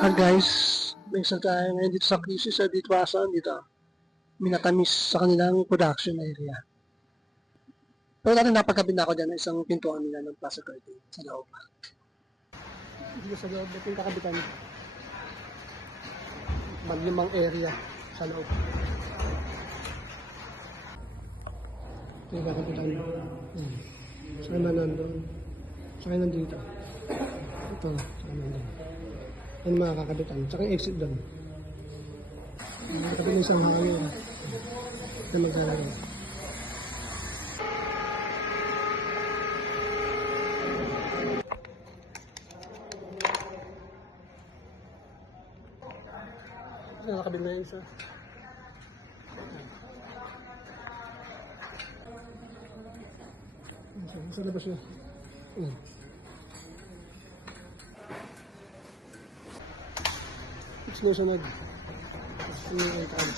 Guys, may isa tayo ngayon dito sa QC sa Ditwasan dito. Minatamis sa kanilang production area. Pero dati napagkabit na ako dyan ng isang pintuan nila ng Plaza Curtain sa loob. Dito sa loob, ito yung kakabitan. Maglimang area sa loob. Ito yung kakabitan. Saka na nandun. Saka nandito. Ito, saka nandun. Yan mga kakabitan. Tsaka yung exit doon. Nakakabit ng isang hangin na maglalaro. Nakakabit na yun isa. Sa labas yun. Sinusunod. Sinusunod tayo.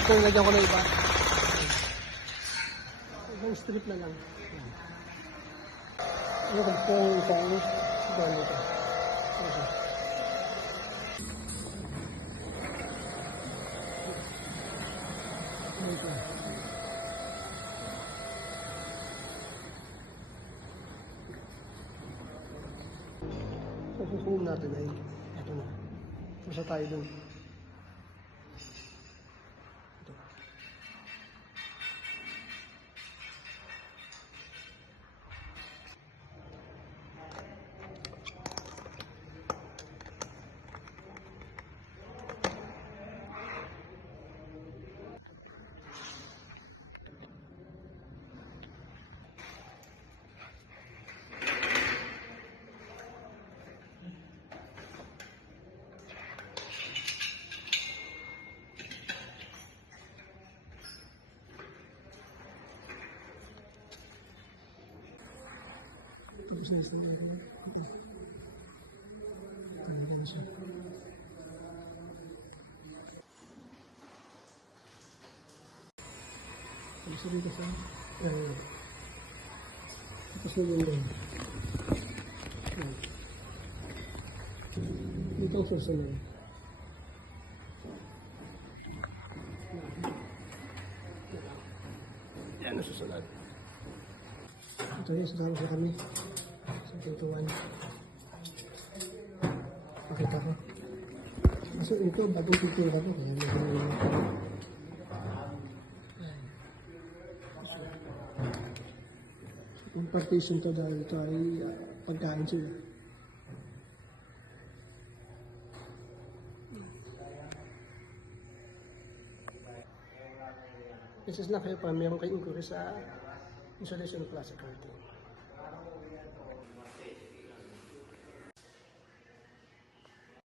Ito, lagyan ko na iba. Ibang strip na lang. Ano kung ito yung isang gano'n ito. Ito. So, susuhin natin ay ito na. Masa tayo dun. Ito. Tapos na isa. Tanda na siya. Tapos na dito sa tapos na yun doon. Dito ang susunod. Yan ang susunod. Ito yung sasama sa kami. Sa pintuan. Pakita ko. Kasi ito, bagong pintura ko. Kaya magandang yung partition to dahil ito ay pagkain sila. This is na kayo pa meron kayong inquiry sa installation of Plaza Curtain.